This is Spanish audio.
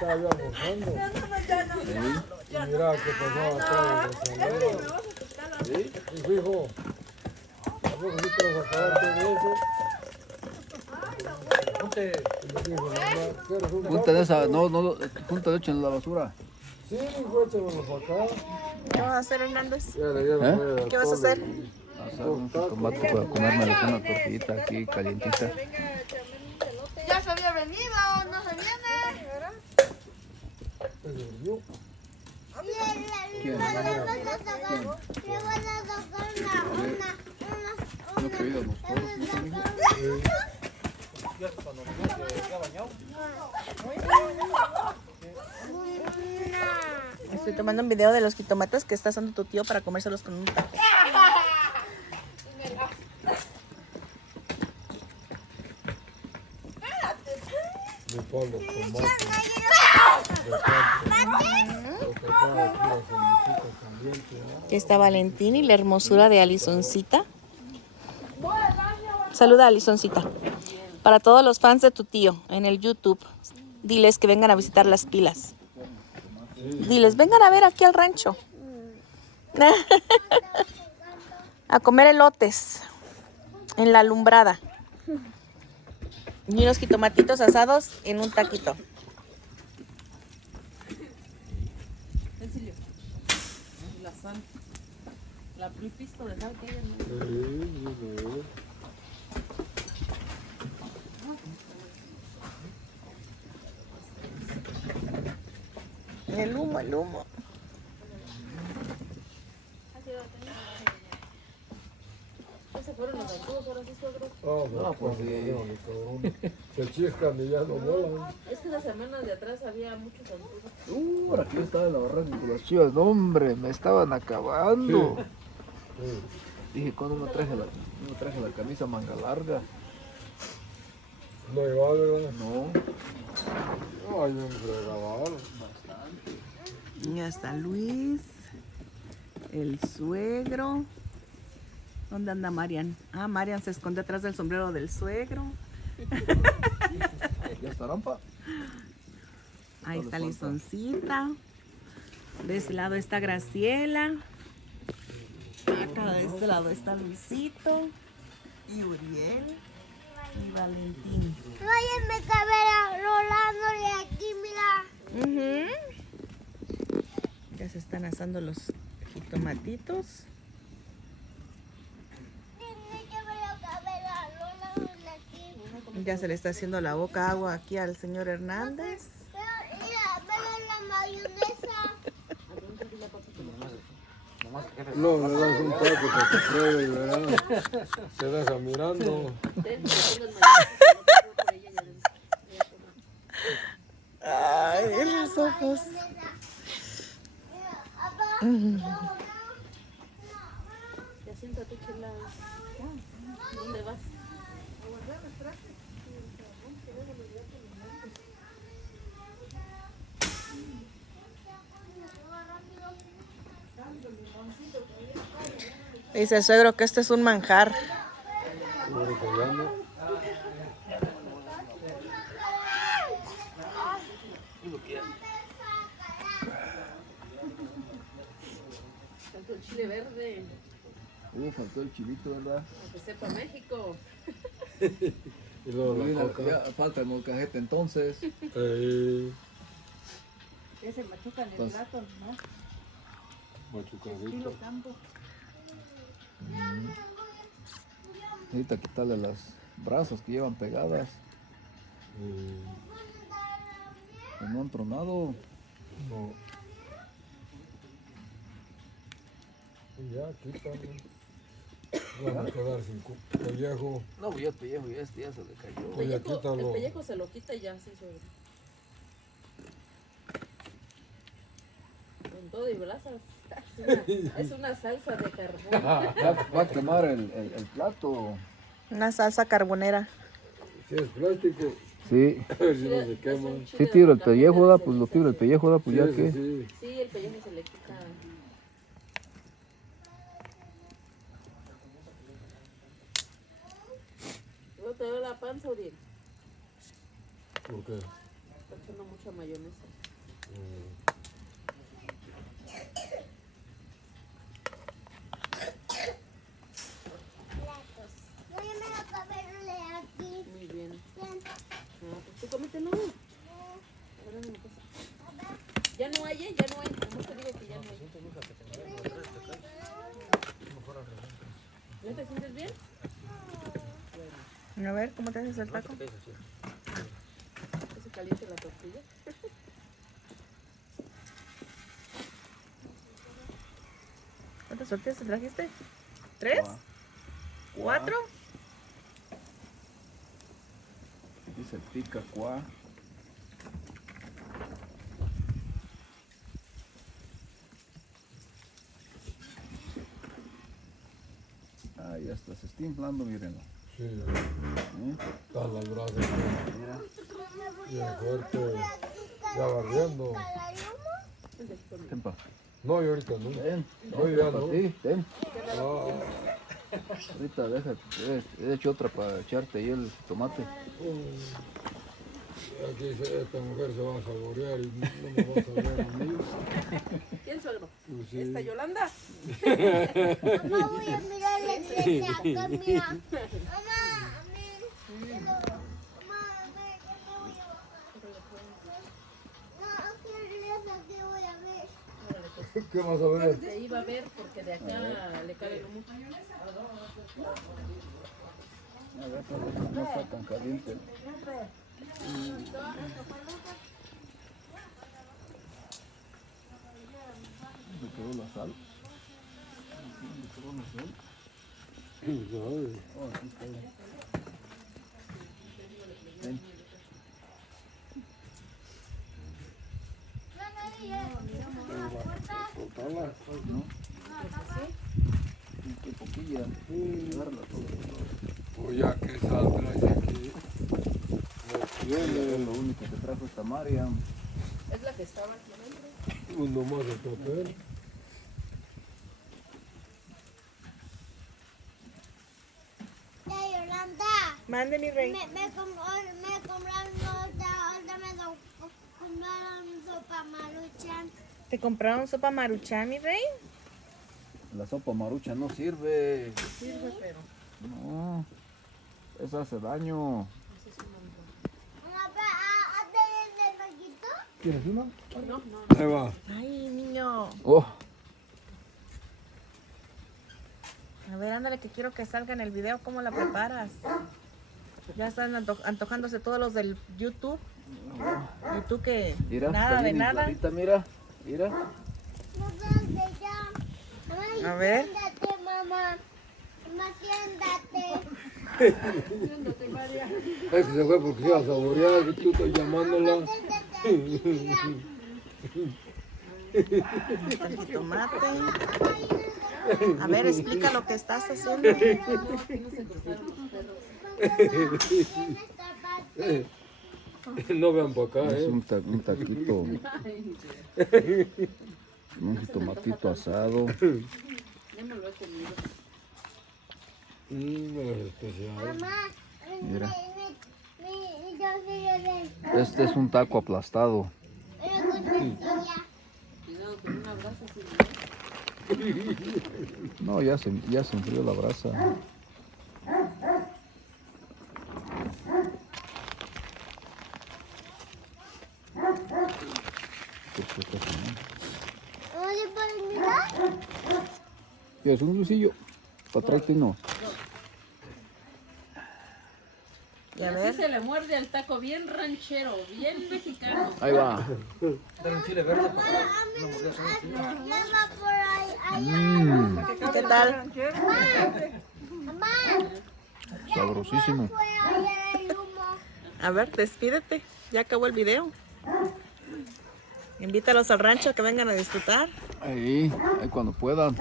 estaba yo almorzando. Y mira que pasaba atrás de la salera. Y fijo, ¿a poco sí te vas a acabar todo eso? Y me dijo, mamá, ¿quieres un Punta de vaso? esa, no, punta de hecho en la basura. Sí, hijo, échamelo para acá. ¿Qué vas a hacer, Hernández? Ya le dieron medio ¿Qué vas a hacer? Asar un tomate para comérmelo con una tortillita aquí calientita. Ya se había venido, no se viene. Se durmió. ¿Quién? No que oído los toros, ¿no te dijo? Estoy tomando un video de los jitomates que está haciendo tu tío para comérselos con un taco. Mi Pablo, tomate. Aquí está Valentín y la hermosura de Alisoncita. Saluda, Alisoncita. Para todos los fans de tu tío en el YouTube, diles que vengan a visitar las pilas. Diles, vengan a ver aquí al rancho. A comer elotes en la alumbrada. Y unos jitomatitos asados en un taquito. La sal, la pisto de sal que hay en El humo, el humo. se fueron los zancudos, ahora sí, suegro. Pues sí. Se chiscan y ya no volan. Es que las semanas de atrás había muchos zancudos. Ahora aquí estaba en la barranca con las chivas. No, hombre, me estaban acabando. Dije, ¿cuándo no traje la camisa manga larga? No iba, ¿verdad? No. Ay, un regalado. Y está Luis, el suegro. ¿Dónde anda Marian? Ah, Marian se esconde atrás del sombrero del suegro. ¿Ya está rampa? Ahí está Lizoncita. De ese lado está Graciela. Acá de este lado está Luisito. Y Uriel. Y Valentín. Váyanme a ver Rolando de aquí, mira. Ya se están asando los jitomatitos. Tiene que ver a Rolando de aquí. Ya se le está haciendo la boca agua aquí al señor Hernández. Pero mira, ve la mayonesa. No, le das un taco para que pruebe, ¿verdad? Se deja mirando. Ay, los ojos. Ya siéntate, chila. ¿Dónde vas? Dice el suegro que este es un manjar. Seguro que ya no. Tanto el chile verde, Faltó el chilito, ¿verdad? aunque sepa México. Y luego la coca. Ya falta el molcajete entonces. Ese machuca en el Pues- plato, ¿no? Machucadito. Estilo campo. Necesita quitarle las brazos que llevan pegadas. Que no han tronado. No. Ya, quítalo. Vamos a quedar sin pellejo. No, ya el pellejo ya ya se le cayó. Oye, El quítalo. pellejo se lo quita y ya, sí, suegro. Con todo y brasas. Es una salsa de carbón. Va a quemar el plato. Una salsa carbonera. Si es plástico, Sí. a ver si no se Es quema. un chile Sí, de tiro el carbón pellejo, de da, pues lo tiro el pellejo, da, pues ya Sí, que. sí. Sí, el pellejo se le quita. Luego te veo la panza, Uriel. ¿Por qué? Está echando mucha gusta mayonesa. No, yo me lo acabé de leer aquí. Muy bien. Bien. No, pues tú cómetelo. Ahora no me pasa. Ya no hay, ¿eh? Ya no hay. Nomás te digo que ya no hay. ¿Ya te sientes bien? A ver, ¿cómo te haces el taco? ¿Que se caliente la tortilla? ¿Cuántas tortillas te trajiste? ¿3? ¿4? Dice pica cuá. Ah, ya está, se está inflando, mírenlo. Sí, están las brasas Mira, bien fuerte, ya barriendo. tempa. No, y ahorita no. Ten, No, ya para no. ti, ten. Ah, Ahorita deja, he hecho otra para echarte ahí el tomate. aquí esta mujer se va a saborear y no me va a saborear a mí. ¿Quién, suegro? Pues sí. ¿Esta Yolanda? Mamá, voy a mirar la iglesia acá, mira. Mamá, a mí. Mamá, a ver, ¿qué me voy a No, aquí en la iglesia, ¿qué voy a ver? ¿Qué vas a ver? De ahí va a ver porque de acá le cae el humo. A ver, no está tan caliente. ¿Me quedó la sal? ¿Me quedó la sal? ¿Sabes? Oh, aquí está. Ven. Soltarla. ¿No? Qué poquilla. Agárrala todo. Pues ya que saldrá de aquí. No tiene Lo único que trajo esta María. Es la que estaba aquí adentro. uno más de papel. Ya, Yolanda. Mande, mi rey. Me compraron compraron sopa maruchan. ¿Te compraron sopa maruchan, mi rey? La sopa marucha no sirve. Sirve, pero No. Esa hace daño. Mamá, ¿hazte el maquito? ¿Quieres una? no. Ahí va. Ay, niño. Oh. A ver, ándale, que quiero que salga en el video cómo la preparas. Ya están antojándose todos los del YouTube. Y tú que Mira, nada está de bien nada. infladita, mira. Mira. No sé ya. Mamá, A ver. siéntate, mamá. Mamá, siéntate. Es que se fue porque se iba a saborear y tú estás llamándola. Siéntate, mira. El jitomate. A ver, explica lo que estás haciendo. Tienes esta parte. No vean para acá, Es un taquito. Un jitomatito asado. Ya me lo he comido. No es especial. Mamá, Mira. yo soy el Este es un taco aplastado. pero con tortilla. Cuidado con una brasa así. No, ya se enfrió la brasa. ¿No le puedes mirar? ¿Quieres un dulcillo? Para traerte uno. Y a Así ver. se le muerde al taco bien ranchero, bien mexicano. Ahí va. Lleva por ahí. ¿Qué tal? Mamá, Sabrosísimo. fue allá el humo. A ver, despídete. Ya acabó el video. Invítalos al rancho que vengan a disfrutar. Ahí cuando puedan.